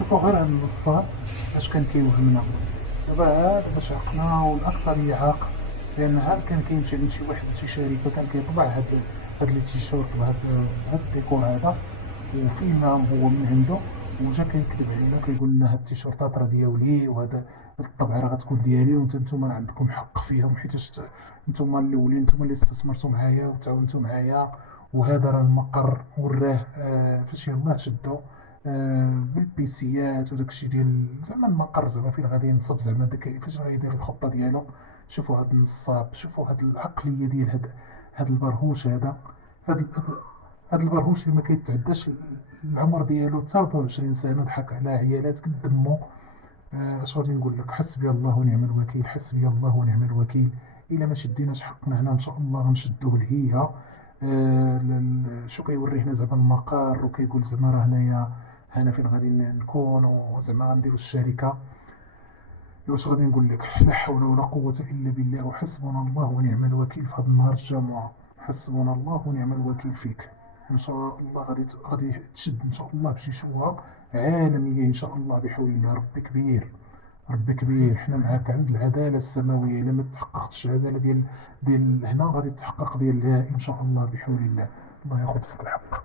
شوفوا غير هاد النصاب اش كان كيوهمنا. دابا هذا باش عقنا والاكثريه عاق، لان هاد كان كيمشي لشي واحد شي شركه كان كيطبع هاد لي تيشيرت بهاد الديكور هذا، وفيه هو من عنده، وجا كيكذب علينا وكيقول لنا هاد التيشيرتات راه ديالي، وهذا الطبعه راه غتكون ديالي، وانت نتوما راه عندكم حق فيهم حيت نتوما الاولين، نتوما اللي استثمرتوا معايا وتعاونتوا معايا. وهذا راه المقر وراه فاش يلاه شدو بالبيسيات وداكشي ديال زعما المقر، زعما فين غادي ينصب، زعما داك فاش غيدير الخطه ديالو. شوفوا هاد النصاب، شوفوا هاد العقليه ديال هاد البرهوش هذا. هاد هاد البرهوش اللي ما كيتعداش العمر ديالو حتى 24 سنه، ضحك على عيالات قد دمو. اش غادي نقول لك؟ حسبي الله ونعم الوكيل، حسبي الله ونعم الوكيل. الا ما شديناش حقنا هنا ان شاء الله غنشدوه لهيها. شو كيوري هنا زعما المقر، وكيقول زعما راه هنايا، هنا فين غادي نكون، وزعما غنديروا الشركه. واش غادي نقول لك؟ لا حول ولا قوه الا بالله، وحسبنا الله ونعم الوكيل في هذا النهار الجمعه. حسبنا الله ونعم الوكيل فيك. ان شاء الله غادي تشد ان شاء الله بشي شوهه عالميه ان شاء الله بحول الله. ربي كبير، ربي كبير، حنا معاك عند العداله السماويه. الا ما تحققتش العداله ديال هنا، غادي تحقق ديال ان شاء الله بحول الله. الله ياخذ فيك الحق.